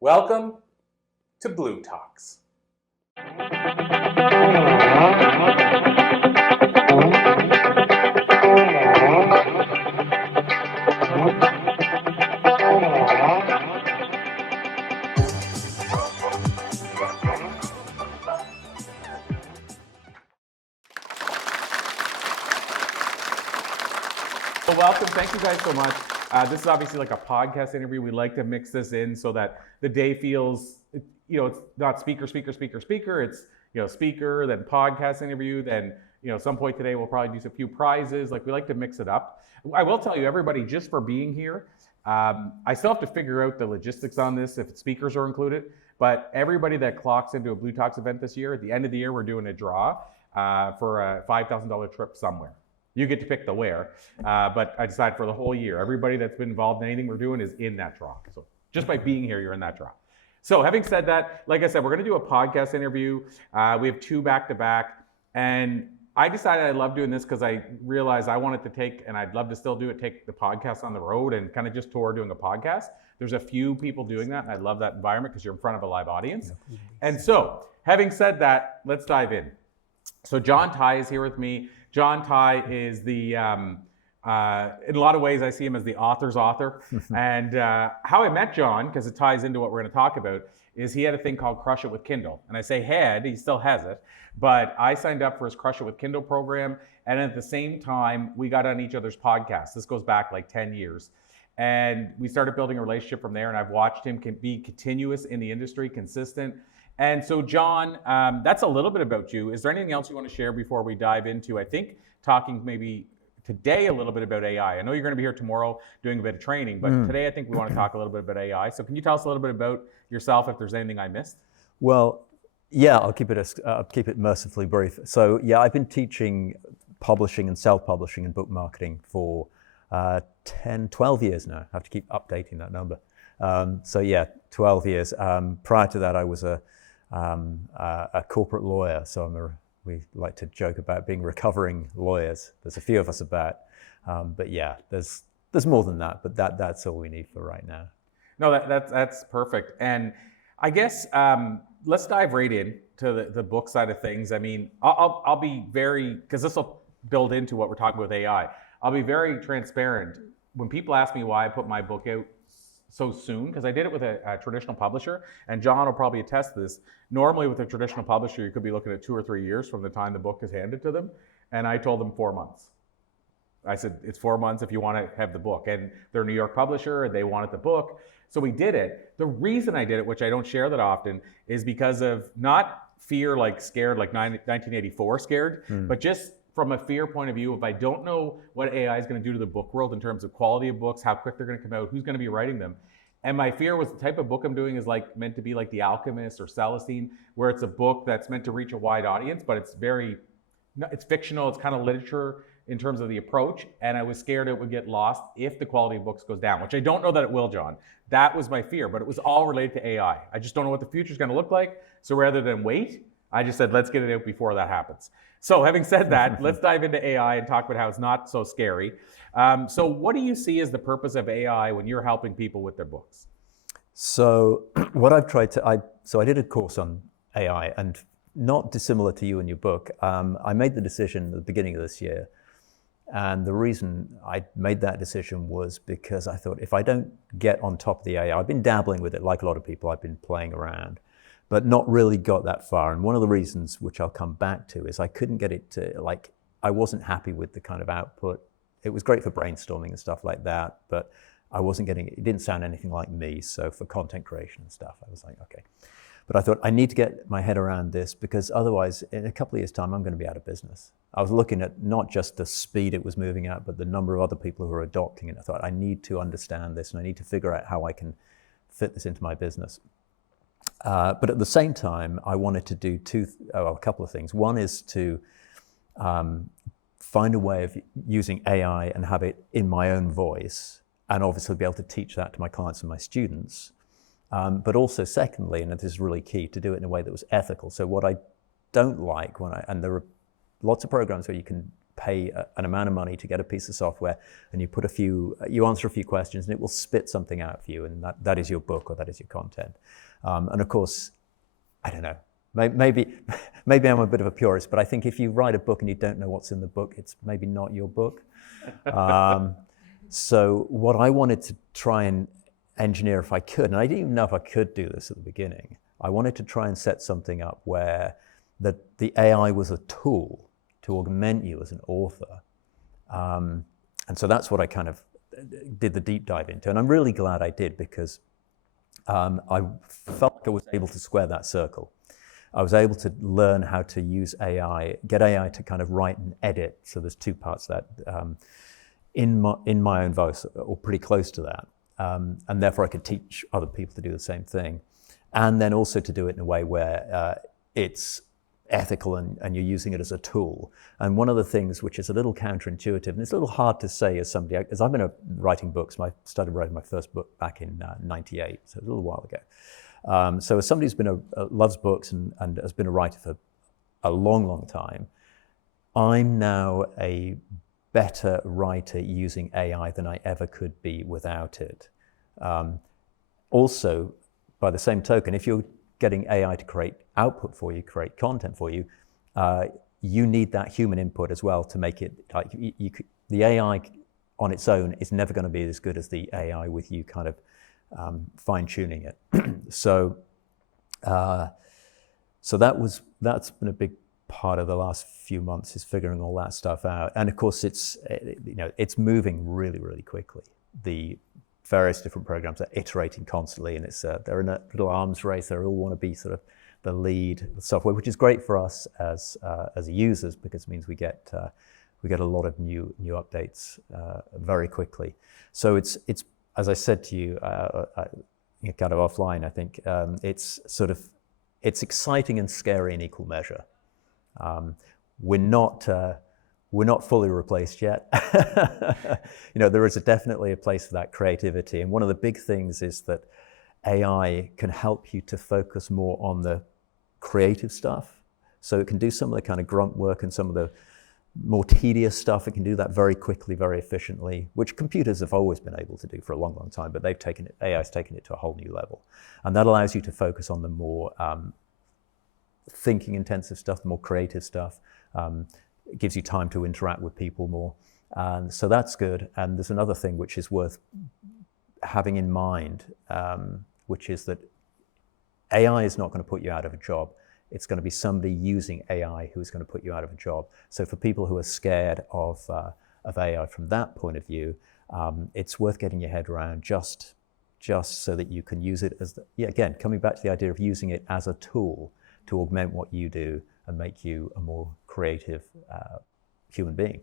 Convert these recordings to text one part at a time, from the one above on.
Welcome to Blue Talks. So welcome, thank you guys so much. This is obviously like a podcast interview. We like to mix this in so that the day feels, it's not speaker. It's, speaker, then podcast interview, then, some point today we'll probably do a few prizes. Like we like to mix it up. I will tell you, everybody, just for being here, I still have to figure out the logistics on this, if speakers are included, but everybody that clocks into a Blue Talks event this year, at the end of the year, we're doing a draw for a $5,000 trip somewhere. You get to pick the where, but I decided for the whole year, everybody that's been involved in anything we're doing is in that draw. So just by being here, you're in that draw. So having said that, like I said, we're gonna do a podcast interview. We have two back-to-back, and I decided I love doing this because I realized I wanted to take, and I'd love to still do it, take the podcast on the road and kind of just tour doing a podcast. There's a few people doing that, and I love that environment because you're in front of a live audience. And so, having said that, let's dive in. So John Tighe is here with me. John Tighe is the, in a lot of ways, I see him as the author's author. And how I met John, because it ties into what we're going to talk about, is he had a thing called Crush It With Kindle. And I say had, he still has it. But I signed up for his Crush It With Kindle program. And at the same time, we got on each other's podcasts. This goes back like 10 years. And we started building a relationship from there. And I've watched him be continuous in the industry, consistent. And so, John, that's a little bit about you. Is there anything else you want to share before we dive into, I think, talking maybe today a little bit about AI? I know you're going to be here tomorrow doing a bit of training, but today I think we want to talk a little bit about AI. So can you tell us a little bit about yourself if there's anything I missed? Well, yeah, I'll keep it mercifully brief. So yeah, I've been teaching publishing and self-publishing and book marketing for 12 years now. I have to keep updating that number. So yeah, 12 years. Prior to that, I was a corporate lawyer, so we like to joke about being recovering lawyers. There's a few of us about, but yeah, there's more than that, but that's all we need for right now. No, that's perfect. And I guess let's dive right in to the book side of things. I mean, I'll be very, because this will build into what we're talking about with AI. I'll be very transparent. When people ask me why I put my book out so soon, because I did it with a traditional publisher, and John will probably attest to this. Normally with a traditional publisher, you could be looking at 2 or 3 years from the time the book is handed to them. And I told them 4 months. I said, it's 4 months if you want to have the book. And they're a New York publisher, and they wanted the book. So we did it. The reason I did it, which I don't share that often, is because of not fear, like scared, like 1984 scared, but just from a fear point of view, if I don't know what AI is going to do to the book world in terms of quality of books, how quick they're going to come out, who's going to be writing them. And my fear was the type of book I'm doing is like meant to be like The Alchemist or Celestine, where it's a book that's meant to reach a wide audience, but it's fictional, it's kind of literature in terms of the approach. And I was scared it would get lost if the quality of books goes down, which I don't know that it will, John. That was my fear, but it was all related to AI. I just don't know what the future is going to look like. So rather than wait, I just said, let's get it out before that happens. So having said that, let's dive into AI and talk about how it's not so scary. So what do you see as the purpose of AI when you're helping people with their books? So what I've tried to, I did a course on AI, and not dissimilar to you in your book, I made the decision at the beginning of this year. And the reason I made that decision was because I thought if I don't get on top of the AI, I've been dabbling with it like a lot of people, I've been playing around, but not really got that far. And one of the reasons, which I'll come back to, is I couldn't get it to, I wasn't happy with the kind of output. It was great for brainstorming and stuff like that, but I wasn't getting, it didn't sound anything like me. So for content creation and stuff, I was like, okay. But I thought I need to get my head around this, because otherwise in a couple of years' time, I'm going to be out of business. I was looking at not just the speed it was moving at, but the number of other people who are adopting it. I thought I need to understand this, and I need to figure out how I can fit this into my business. But at the same time, I wanted to do a couple of things. One is to find a way of using AI and have it in my own voice, and obviously be able to teach that to my clients and my students. But also secondly, and this is really key, to do it in a way that was ethical. So what I don't like and there are lots of programs where you can pay an amount of money to get a piece of software, and you answer a few questions, and it will spit something out for you, and that is your book or that is your content. And of course, I don't know, maybe I'm a bit of a purist, but I think if you write a book and you don't know what's in the book, it's maybe not your book. So what I wanted to try and engineer, if I could, and I didn't even know if I could do this at the beginning, I wanted to try and set something up where the AI was a tool to augment you as an author. And so that's what I kind of did the deep dive into. And I'm really glad I did, because I felt like I was able to square that circle. I was able to learn how to use AI, get AI to kind of write and edit. So there's two parts to that, in my own voice, or pretty close to that. And therefore I could teach other people to do the same thing. And then also to do it in a way where it's ethical and you're using it as a tool. And one of the things which is a little counterintuitive, and it's a little hard to say as somebody, as I've been writing books, I started writing my first book back in '98, so a little while ago. So as somebody who's loves books and has been a writer for a long, long time, I'm now a better writer using AI than I ever could be without it. Also, by the same token, if you're getting AI to create output for you, create content for you, you need that human input as well to make it, like, the AI on its own is never going to be as good as the AI with you kind of fine-tuning it. So that's been a big part of the last few months, is figuring all that stuff out. And of course, it's moving really, really quickly. The various different programs are iterating constantly, and they're in a little arms race. They all want to be sort of the lead software, which is great for us as users, because it means we get a lot of new updates very quickly. So it's as I said to you, kind of offline, I think it's exciting and scary in equal measure. We're not fully replaced yet. There is definitely a place for that creativity. And one of the big things is that AI can help you to focus more on the creative stuff. So it can do some of the kind of grunt work and some of the more tedious stuff. It can do that very quickly, very efficiently, which computers have always been able to do for a long, long time, but AI's taken it to a whole new level. And that allows you to focus on the more thinking intensive stuff, the more creative stuff. It gives you time to interact with people more. And so that's good. And there's another thing which is worth having in mind, which is that AI is not going to put you out of a job. It's going to be somebody using AI who's going to put you out of a job. So for people who are scared of AI from that point of view, it's worth getting your head around, just so that you can use it as, again, coming back to the idea of using it as a tool to augment what you do and make you a more creative human being.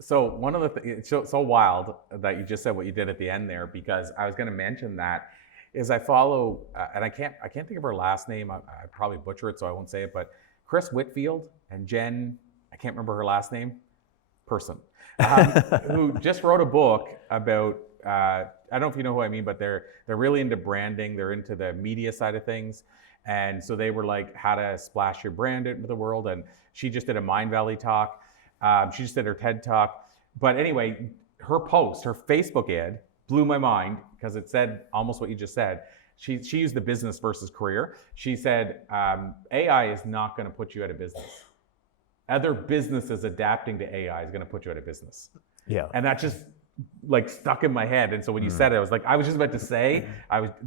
So one of the things, it's so wild that you just said what you did at the end there, because I was going to mention that is I follow, and I can't think of her last name. I probably butcher it, so I won't say it, but Chris Whitfield and Jen, I can't remember her last name, who just wrote a book about, I don't know if you know who I mean, but they're really into branding. They're into the media side of things. And so they were like, how to splash your brand into the world. And she just did a Mind Valley talk. She just did her TED talk. But anyway, her post, her Facebook ad blew my mind, because it said almost what you just said. She used the business versus career. She said, AI is not going to put you out of business. Other businesses adapting to AI is going to put you out of business. Yeah. And that just like stuck in my head. And so when you said it, I was like, I was just about to say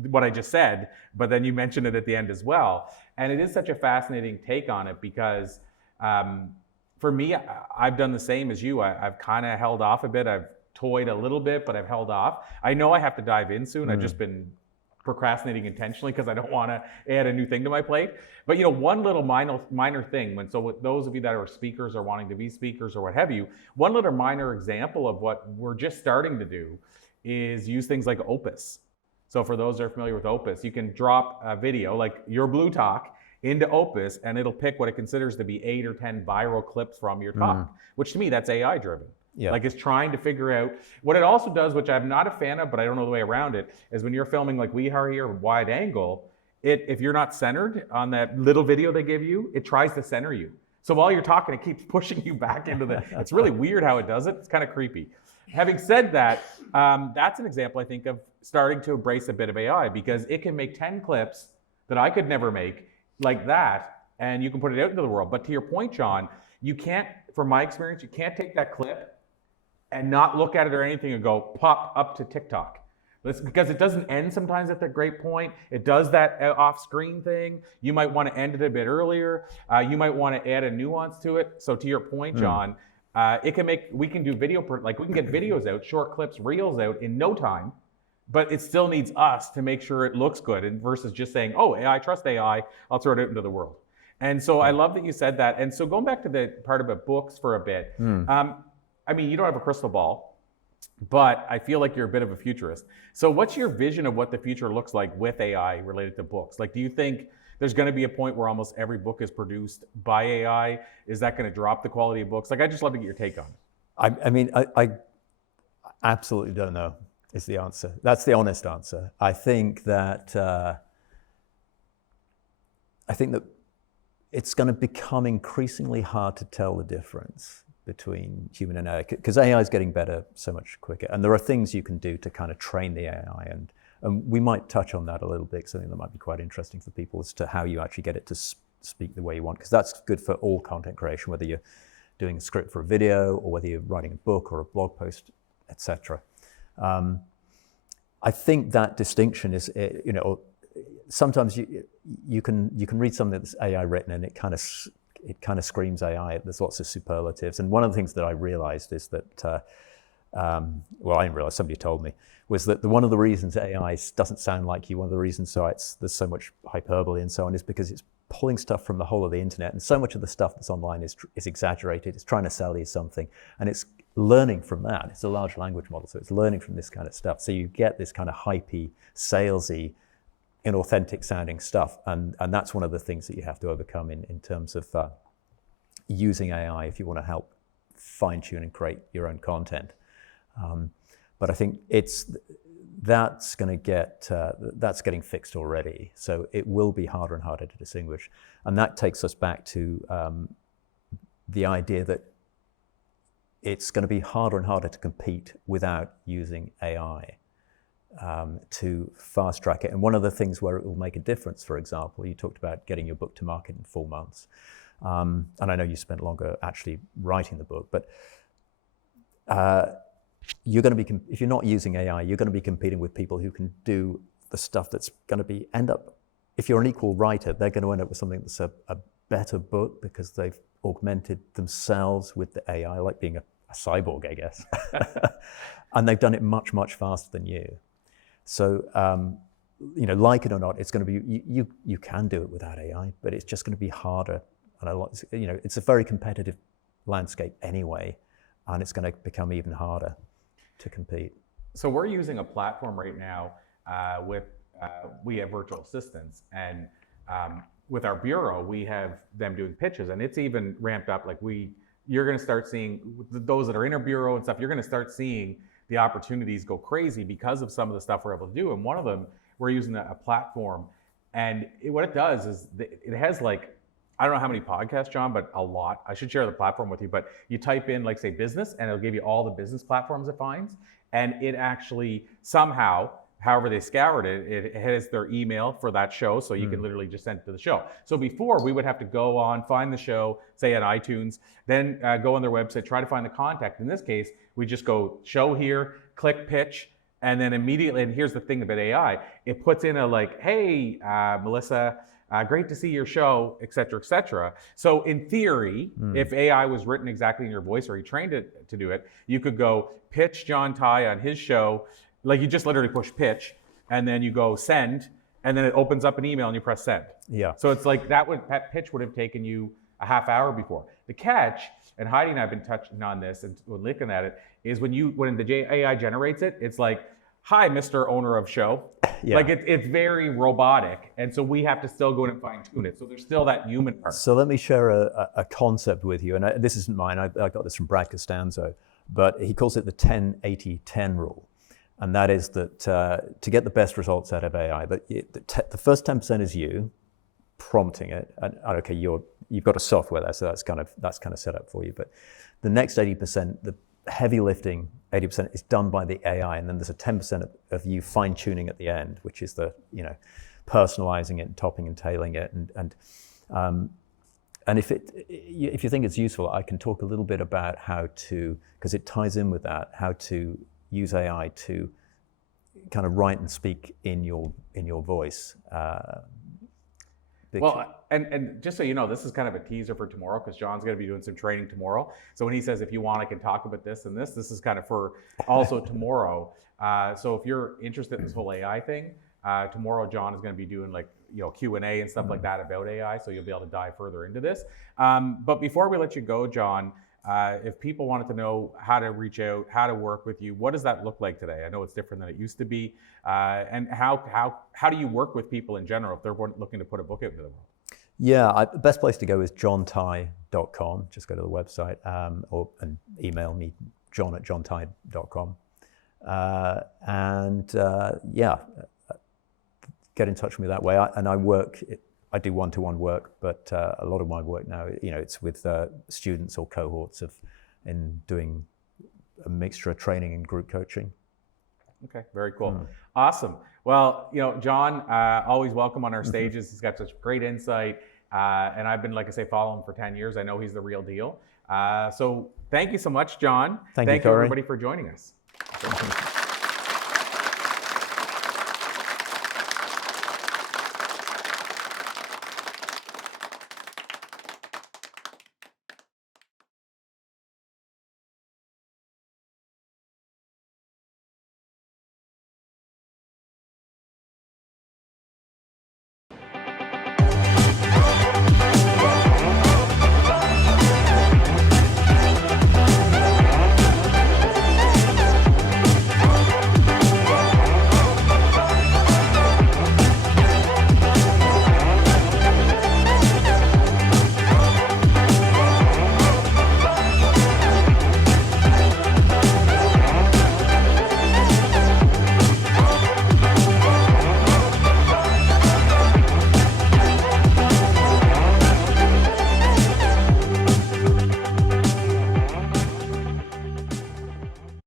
what I just said, but then you mentioned it at the end as well. And it is such a fascinating take on it, because for me, I've done the same as you. I've kind of held off a bit. I've toyed a little bit, but I've held off. I know I have to dive in soon. I've just been procrastinating intentionally because I don't want to add a new thing to my plate. But one little minor thing, with those of you that are speakers or wanting to be speakers or what have you, one little minor example of what we're just starting to do is use things like Opus. So for those that are familiar with Opus, you can drop a video like your Blue Talk into Opus, and it'll pick what it considers to be 8 or 10 viral clips from your talk, which to me, that's AI driven. Yeah. Like, it's trying to figure out what it also does, which I'm not a fan of, but I don't know the way around it, is when you're filming like we are here, wide angle, if you're not centered on that little video they give you, it tries to center you. So while you're talking, it keeps pushing you back into the, it's really weird how it does it. It's kind of creepy. Having said that, that's an example, I think, of starting to embrace a bit of AI, because it can make 10 clips that I could never make like that, and you can put it out into the world. But to your point, John, you can't, from my experience, you can't take that clip and not look at it or anything and go pop up to TikTok. Because it doesn't end sometimes at the great point. It does that off-screen thing. You might want to end it a bit earlier. You might want to add a nuance to it. So to your point, John, it can make, we can do video, like we can get videos out, short clips, reels out in no time, but it still needs us to make sure it looks good, and versus just saying, oh, AI, trust AI, I'll throw it out into the world. And so I love that you said that. And so going back to the part about books for a bit, I mean, you don't have a crystal ball, but I feel like you're a bit of a futurist. So what's your vision of what the future looks like with AI related to books? Like, do you think there's going to be a point where almost every book is produced by AI? Is that going to drop the quality of books? Like, I'd just love to get your take on it. I mean, I absolutely don't know is the answer. That's the honest answer. I think that it's going to become increasingly hard to tell the difference between human and AI, because AI is getting better so much quicker, and there are things you can do to kind of train the AI, and we might touch on that a little bit, something that might be quite interesting for people as to how you actually get it to speak the way you want, because that's good for all content creation, whether you're doing a script for a video or whether you're writing a book or a blog post, etc. I think that distinction is, you know, sometimes you can read something that's AI written and it kind of screams AI. There's lots of superlatives. And one of the things that I realized is that, well, I didn't realize, somebody told me, was that one of the reasons AI doesn't sound like you, one of the reasons there's so much hyperbole and so on, is because it's pulling stuff from the whole of the internet. And so much of the stuff that's online is exaggerated. It's trying to sell you something. And it's learning from that. It's a large language model, so it's learning from this kind of stuff. So you get this kind of hypey, salesy, inauthentic sounding stuff. And that's one of the things that you have to overcome in terms of using AI if you want to help fine tune and create your own content. But I think that's getting fixed already. So it will be harder and harder to distinguish. And that takes us back to the idea that it's going to be harder and harder to compete without using AI to fast track it. And one of the things where it will make a difference, for example, you talked about getting your book to market in 4 months. And I know you spent longer actually writing the book, but you're going to be, if you're not using AI, you're going to be competing with people who can do the stuff that's going to end up, if you're an equal writer, they're going to end up with something that's a better book because they've augmented themselves with the AI, like being a cyborg, I guess. And they've done it much, much faster than you. So, you know, like it or not, it's going to be, you can do it without AI, but it's just going to be harder. And you know, it's a very competitive landscape anyway, and it's going to become even harder to compete. So we're using a platform right now we have virtual assistants, and with our bureau, we have them doing pitches, and it's even ramped up. Like you're going to start seeing those that are in our bureau and stuff, you're going to start seeing the opportunities go crazy because of some of the stuff we're able to do. And one of them, we're using a platform, and what it does is it has like, I don't know how many podcasts, John, but a lot. I should share the platform with you, but you type in, like, say, business, and it'll give you all the business platforms it finds. And it actually somehow, however they scoured it, it has their email for that show, so you can literally just send it to the show. So before, we would have to go on, find the show, say on iTunes, then go on their website, try to find the contact. In this case, we just go show here, click pitch, and then immediately, and here's the thing about AI, it puts in a like, hey, Melissa, great to see your show, et cetera, et cetera. So in theory, if AI was written exactly in your voice, or you trained it to do it, you could go pitch John Tighe on his show. Like, you just literally push pitch, and then you go send, and then it opens up an email and you press send. Yeah. So it's like that pitch would have taken you a half hour before. The catch, and Heidi and I have been touching on this and looking at it, is when the AI generates it, it's like, hi, Mr. Owner of Show. Yeah. Like it's very robotic. And so we have to still go in and fine tune it. So there's still that human part. So let me share a concept with you. And this isn't mine. I got this from Brad Costanzo, but he calls it the 10-80-10 rule. And that is that to get the best results out of AI, the first 10% is you prompting it. And okay, you're you've got a software there, so that's kind of set up for you. But the next 80%, the heavy lifting 80% is done by the AI, and then there's a 10% of you fine tuning at the end, which is the personalizing it and topping and tailing it, and if you think it's useful, I can talk a little bit about how to, because it ties in with that, how to use AI to kind of write and speak in your voice. Well, and just so you know, this is kind of a teaser for tomorrow, because John's going to be doing some training tomorrow. So when he says, if you want, I can talk about this and this is kind of for also tomorrow. So if you're interested in this whole AI thing, tomorrow John is going to be doing like Q&A and stuff like that about AI, so you'll be able to dive further into this. But before we let you go, John, if people wanted to know how to reach out, how to work with you, what does that look like today? I know it's different than it used to be. And how do you work with people in general if they're looking to put a book out into the world? Yeah, the best place to go is johntighe.com. Just go to the website, and email me, john@johntighe.com. Get in touch with me that way. I do one-to-one work, but a lot of my work now, it's with students or cohorts in doing a mixture of training and group coaching. Okay, very cool. Awesome. Well, John, always welcome on our stages. He's got such great insight. And I've been, like I say, following him for 10 years. I know he's the real deal. So thank you so much, John. Thank you, everybody, for joining us.